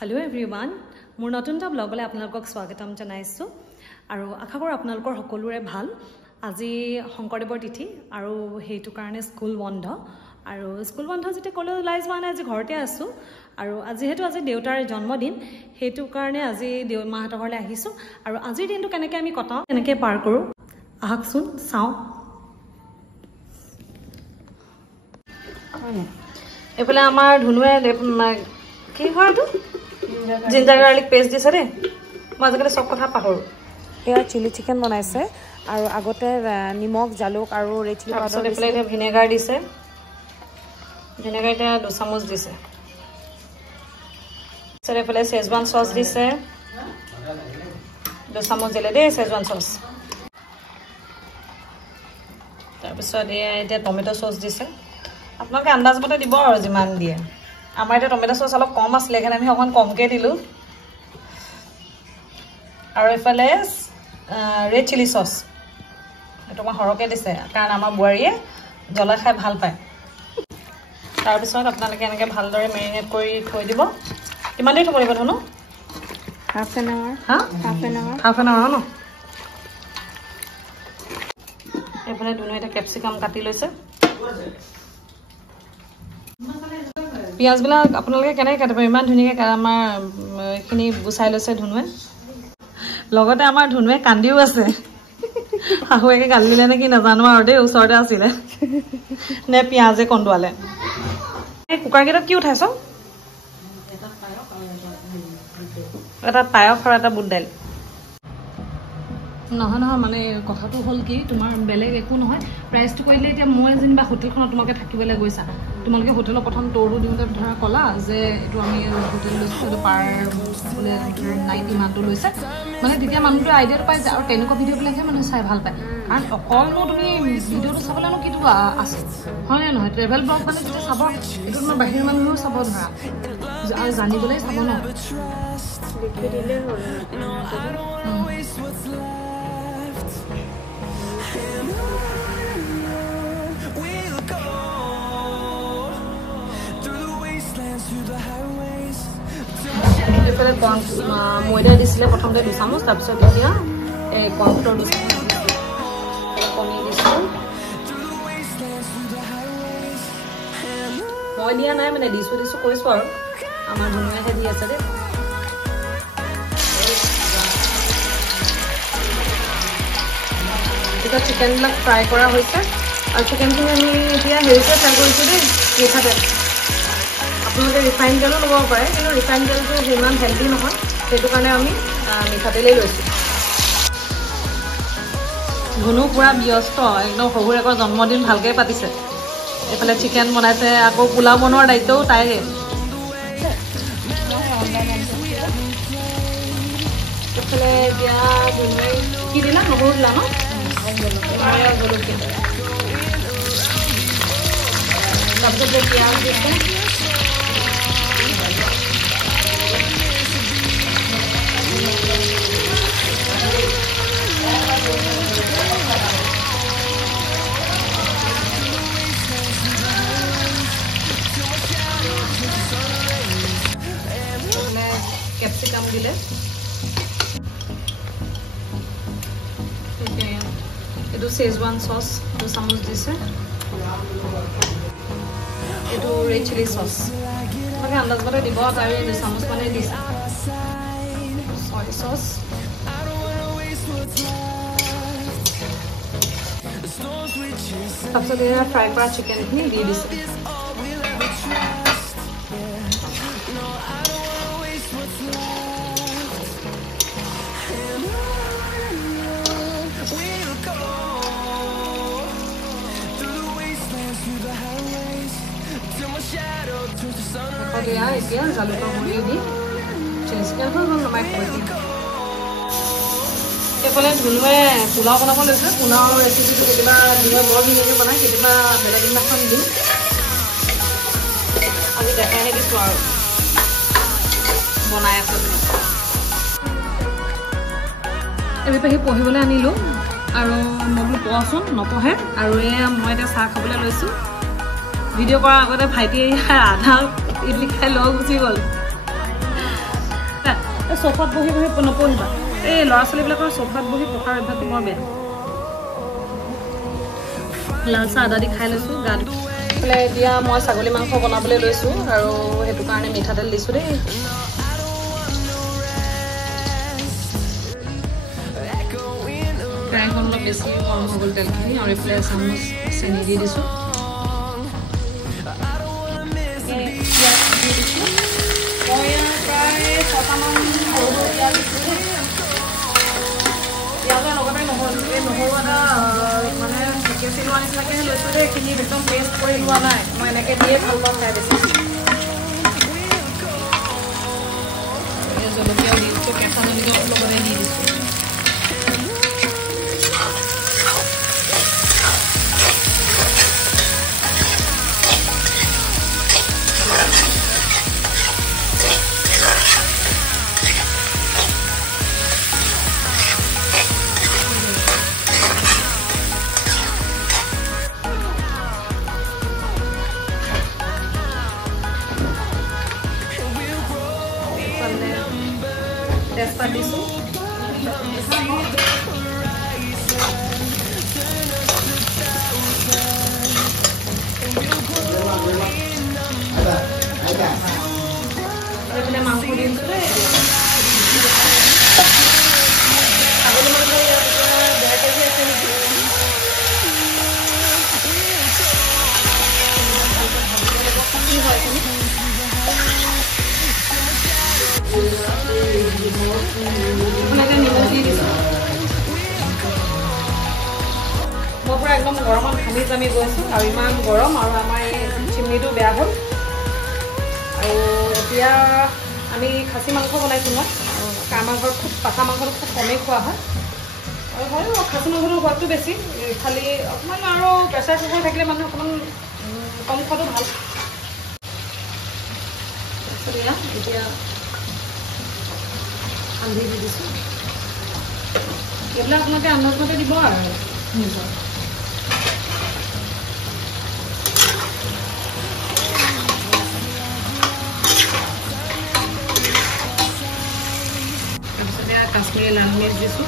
Hello everyone, মোৰ নতুনটা ব্লগলৈ আপোনালোকক স্বাগতম জনাইছো আৰু আশা কৰো আপোনালোকৰ সকলোৰে ভাল আজি শংকৰদেৱৰ তিথি আৰু হেতু কাৰণে স্কুল বন্ধ আৰু স্কুল বন্ধ যেতে কলেজ লাইজ মানে আজি ঘৰতে আছো আৰু আজি হেতু আজি দেউতাৰ জন্মদিন হেতু কাৰণে আজি মাহঁতৰ ঘৰলৈ আহিছো আৰু আজিৰ দিনটো কেনেকৈ আমি কটাও কেনেকৈ পাৰ কৰো আহকচোন চাও এফালে আমাৰ ধুনুৱে কি হয় তো জিঞ্জাৰ গাৰ্লিক পেষ্ট দিছে ৰে মই আজিকালি সব কথা পাহৰো এয়া চিলি চিকেন বনাইছে আৰু আগতে নিমখ জালুক আৰু ৰেড চিলি পাউডাৰ দিছে এফালে ভিনেগাৰ দিছে ভিনেগাৰ এটা 2 চামুচ দিছে সৰে এফালে শেজৱান সস দিছে 2 চামুচ দিলে দে শেজৱান সস তাৰপিছত এটা টমেটো সস দিছে আপোনালোকে আন্দাজ মতে দিব আৰু যিমান দিয়ে আমাৰ এটা টমেটো সস অলপ কম আছিল এখানে আমি অকন কমকে দিলো আৰু এফালে ৰেড চিলি সস এটা মই হৰকে দিছে কাৰণ আমাৰ বুৱাৰীয়ে জ্বলা খাই ভাল পায় তাৰ পিছত আপোনালোকে এনেকৈ ভালদৰে মেৰিনেট কৰি থৈ দিব কিমান দেৰি থব লাগিব ধনো হাফ এন আৱাৰ ন এফালে দুনো এটা ক্যাপসিকাম কাটি লৈছে পিয়াজ বিলা আপোনালোকে কেনে কাটিব ইমান ধুনিয়াকৈ আমাৰ এখিনি গুছাই লৈছে ধুনুৱে লগতে আমাৰ ধুনুৱে কান্দিও আছে হাহুৱেকে গালি দিলে নেকি নাজানো আৰু দেই ওচৰতে আছিলে নে পিয়াজে কন্দুৱালে এই কুকাৰ কেইটা কি উঠাইছ এটা পায়স আৰু এটা বুট দাইল নহয় নহয় মানে কথাটো হল কি তোমাৰ বেলেগ একো নহয় প্ৰাইচটো কৰিলে এতিয়া মই যেনিবা হোটেলখনত তোমাকে থাকিবলৈ গৈছা তোমালোকে হোটেলৰ প্ৰথম টৰটো দিওঁতে ধৰা কলা যে এইটো আমি হোটেল লৈছো এইটো পাৰ বোলে নাইট ইমানটো লৈছে মানে তেতিয়া মানুহটো আইডিয়াটো পাই যায় আৰু তেনেকুৱা ভিডিঅ'বিলাকহে মানুহে চাই ভাল পায় কাৰণ অকলনো তুমি ভিডিঅ'টো চাবলৈনো কিটো আছে হয় নে নহয় ট্ৰেভেল ব্লগ মানে যেতিয়া চাব এইটো তোমাৰ বাহিৰৰ মানুহেও চাব ধৰা আৰু জানিবলৈ চাব ন লিখি দিলে হ'ল এফালে ময়দা দিছিলে প্ৰথমতে 2 চামুচ তাৰপিছত এতিয়া এই কৰ্নফ্লোৰ 2 চামুচ কণী দিছোঁ মই দিয়া নাই মানে দিছোঁ কৈছোঁ আৰু আমাৰ ধুনীয়াকৈ দি আছে দেই এতিয়া চিকেনবিলাক ফ্ৰাই কৰা হৈছে আৰু চিকেনখিনি আমি এতিয়া হেৰিতে ফ্ৰাই কৰিছোঁ দেই মিঠাতে আপোনালোকে ৰিফাইন তেলো ল'ব পাৰে কিন্তু ৰিফাইন তেলটো সিমান হেল্ডি নহয় সেইটো কাৰণে আমি মিঠাতেলেই লৈছোঁ ধুনু পুৰা ব্যস্ত একদম শহুৰেকৰ জন্মদিন ভালকৈ পাতিছে এইফালে চিকেন বনাইছে আকৌ পোলাও বনোৱাৰ দায়িত্বও তাইৰে এইফালে এতিয়া ধুনুৱে কি দিলা নহৰু দিলা ন জলকীয়া তাৰপিছত যে পিঁয়াজ দিছে ক্যাপসিকাম দিলে এইটো শেজৱান সস 2 চামুচ দিছে এইটো ৰেড চিলি সস মানে আন্দাজ মতে দিব তাই 2 চামুচ মানে দিছে সয়া সস তাৰপিছত এয়া ফ্ৰাই কৰা চিকেনখিনি দি দিছে এতিয়া জালুকৰ গুড়ি দি চিকেনখন নমাই থৈ দিম এইফালে ধুনুৱে পোলাও বনাব লৈছে পোলাও ৰেচিপিটো কেতিয়াবা ধুনুৱে বৰ ধুনীয়াকৈ বনায় কেতিয়াবা বেলেগ দিনাখন দিম আজি দেখাইহে দিছোঁ আৰু বনাই আছে এবিধ সি পঢ়িবলৈ আনিলোঁ আৰু মই বোলো পঢ়চোন নপঢ়ে আৰু এয়া মই এতিয়া চাহ খাবলৈ লৈছোঁ ভিডিঅ' কৰাৰ আগতে ভাইটি আধা ইডলি খাই লগ গুচি গ'ল সোফাত বহি বহি নপঢ়িবা এই ল'ৰা ছোৱালীবিলাকৰ সোফাত বহি পঢ়াৰ অভ্যাসটো বৰ বেয়া লাল চাহ আদা দি খাই লৈছোঁ গাত এতিয়া মই ছাগলী মাংস বনাবলৈ লৈছোঁ আৰু সেইটো কাৰণে মিঠাতেল দিছোঁ দেই কেৰাহীখন অলপ বেছি গৰম হৈ গ'ল তেলখিনি আৰু এইফালে চামুচ চেনি দি দিছোঁ মই প্ৰায় 6টামান সৰু সৰু পিঁয়াজ দিছোঁ পিঁয়াজৰ লগতে নহৰু এটা মানে কেঁচি লোৱা নিচিনাকৈ লৈছোঁ দেই এইখিনি একদম পেষ্ট কৰি লোৱা নাই মই এনেকৈ দিয়ে ভাল পাওঁ খাই বেছি জলকীয়াও দি দিছোঁ কেঁচা জলকীয়াও লগতে দি দিছোঁ তেজপাত দিছোঁ এইফালে মাংস দি দিছোঁ দেই ছাগলী মাংস ইয়াত 1.5 কেজি আছে নেকি কি হয় নিমখ দি দিছোঁ মই পুৰা একদম গৰমত ঘামি জামি গৈছোঁ আৰু ইমান গৰম আৰু আমাৰ এই চিমনিটো বেয়া হ'ল আৰু এতিয়া আমি খাচী মাংস বনাইছোঁ মই আমাৰ ঘৰত খুব পাঠা মাংসটো খুব কমেই খোৱা হয় আৰু হয় খাচী মাংসটোৰ সোৱাদটো বেছি খালি অকণমান আৰু প্ৰেছাৰ কুকাৰ থাকিলে মানুহে অকণমান কম খোৱাটো ভাল এতিয়া আন্ধি দি দিছোঁ এইবিলাক আপোনালোকে আন্দাজমতে দিব আৰু নিজৰ তাৰপিছতে কাশ্মীৰী লাল মিৰ্চ দিছোঁ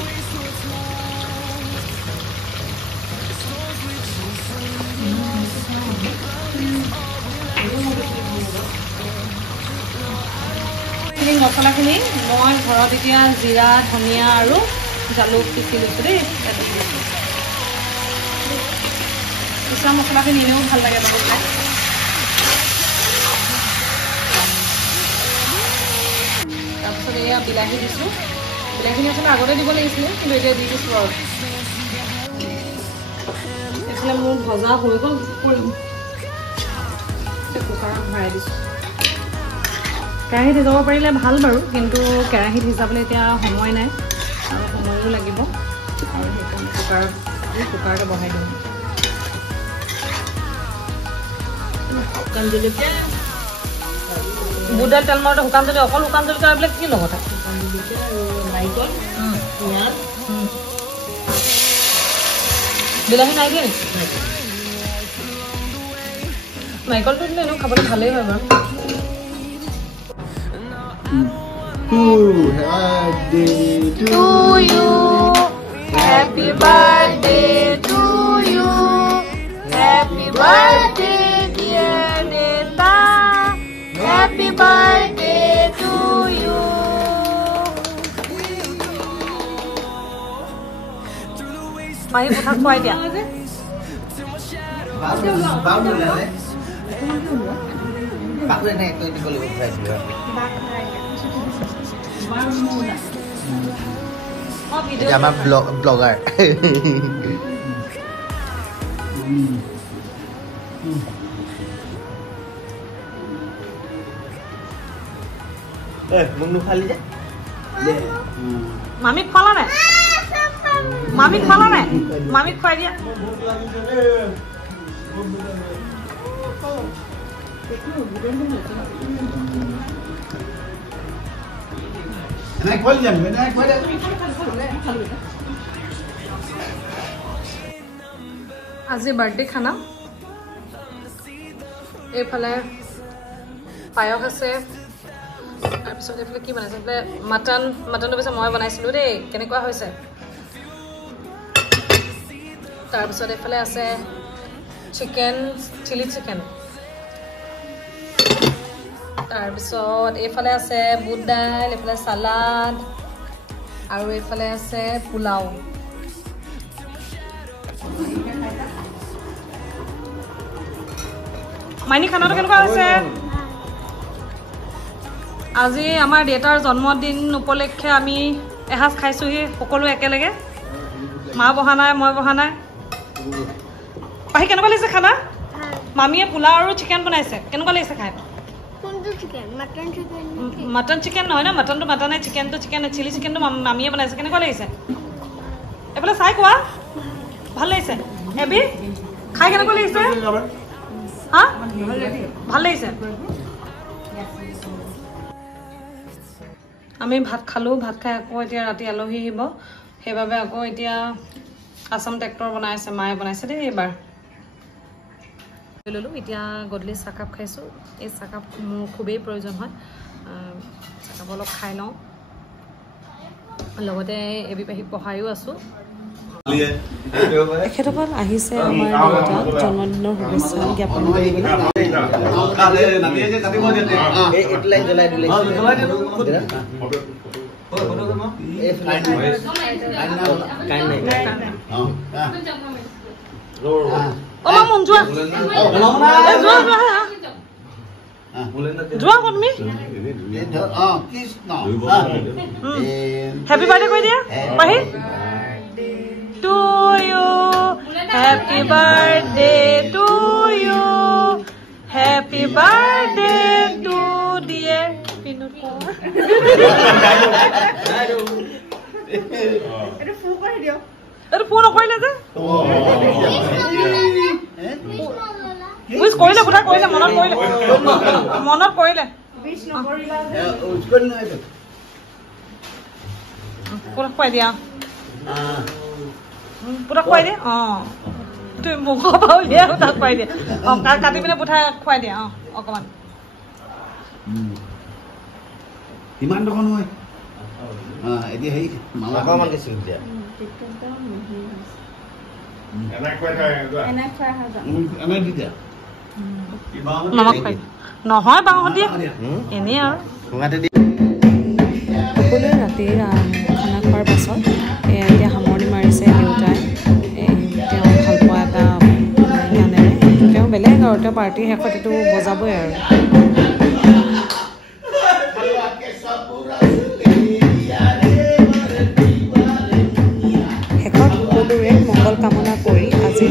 মছলাখিনি মই ঘৰত এতিয়া জিৰা ধনিয়া আৰু জালুক পিচি লৈছোঁ দেই পিছা মছলাখিনি এনেও ভাল লাগে লগত খাই তাৰপিছত এয়া বিলাহী দিছোঁ বিলাহীখিনি আচলতে আগতে দিব লাগিছিলে কিন্তু এতিয়া দি দিছোঁ আৰু এইফালে মোৰ ভজা হৈ গ'ল কৰিম কুকাৰত ভৰাই দিছোঁ কেৰাহীত সিজাব পাৰিলে ভাল বাৰু কিন্তু কেৰাহীত সিজাবলৈ এতিয়া সময় নাই আৰু সময়ো লাগিব আৰু সেইকাৰণে কুকাৰতে বহাই দিওঁ শুকান জলকীয়া বুটদাইল তেল মাৰোঁতে শুকান জলকীয়া অকল শুকান জলকীয়া এইবিলাক কি লগত শুকান জলকীয়া আৰু নাৰিকল পিঁয়াজ বিলাহী নাই দিয়ে নেকি নাৰিকলটো দিলে এনেও খাবলৈ ভালেই হয় বাৰু Happy birthday to you. Happy birthday, dear Neta. Happy birthday to you. Mahi puthak khwai dia. Baru lah le. Baru ni tu di kolej fresh dia. Nama blogger. Mung nu khali je. Mami khwala nai? Mami khwala nai? Mami khwai dia. Naik kuali jam, naik kuali. আজি birthday খানা এইফালে পায়স আছে তাৰপিছত এইফালে কি বনাইছে এইফালে মাটনটো পিছত মই বনাইছিলোঁ দেই কেনেকুৱা হৈছে তাৰপিছত এইফালে আছে চিকেন চিলি চিকেন তাৰপিছত এইফালে আছে বুট দাইল এইফালে চালাড আৰু এইফালে আছে পোলাও মাইনী খানাটো কেনেকুৱা হৈছে আজি আমাৰ দেউতাৰ জন্মদিন উপলক্ষে আমি এসাঁজ খাইছোহি সকলো একেলগে মা বহা নাই মই বহা নাই পাহি কেনেকুৱা লাগিছে খানা মামীয়ে পোলাও আৰু চিকেন বনাইছে কেনেকুৱা লাগিছে খাই মটন চিকেন নহয় ন মটনটো মটন নাই চিকেনটো চিকেন চিলি চিকেনটো মামীয়ে বনাইছে কেনেকুৱা লাগিছে এইফালে চাই কোৱা ভাল লাগিছে এবি খাই কেনেকুৱা লাগিছে হা ভাল লাগিছে আমি ভাত খালোঁ ভাত খাই আকৌ এতিয়া ৰাতি আলহী আহিব সেইবাবে আকৌ এতিয়া আসাম ট্ৰেক্টৰ বনাই আছে মায়ে বনাইছে দেই এইবাৰ ললোঁ এতিয়া গধূলি চাহকাপ খাইছোঁ এই চাহকাপ মোৰ খুবেই প্ৰয়োজন হয় চাহকাপ অলপ খাই লওঁ লগতে এবি পাহিক পঢ়ায়ো আছোঁ এখেতসকল আহিছে আমাৰ দেউতাক জন্মদিনৰ শুভেচ্ছা জ্ঞাপন হেপী বাৰ্থডে কৈ দিয়া পাহি to you happy birthday to you happy birthday to dear Pinut Kaur eto phone kori dio eto phone koile je wish koile kotha koile monot koile wish no korila je usko na eto kora koi dia পুৰা খুৱাই দিয়ে তুমি মুখৰ পৰা উলিয়াই তাক খুৱাই দিয়ে কাটি পিনে পুঠাই খুৱাই দিয়ে অকণমান ইমান দেখোন হয় এতিয়া সেই অকণমান দিছোঁ এতিয়া নহয় বাহঁতি এনেই আৰু সকলোৱে ৰাতিৰ খানা খোৱাৰ পাছত এতিয়া সামৰণি মাৰিছে দেউতাই তেওঁ ভাল পোৱা এটা গানেৰে তেওঁ বেলেগ আৰু তেওঁ পাৰ্টিৰ শেষত এইটো বজাবই আৰু শেষত সকলোৰে মংগল কামনা কৰি আজি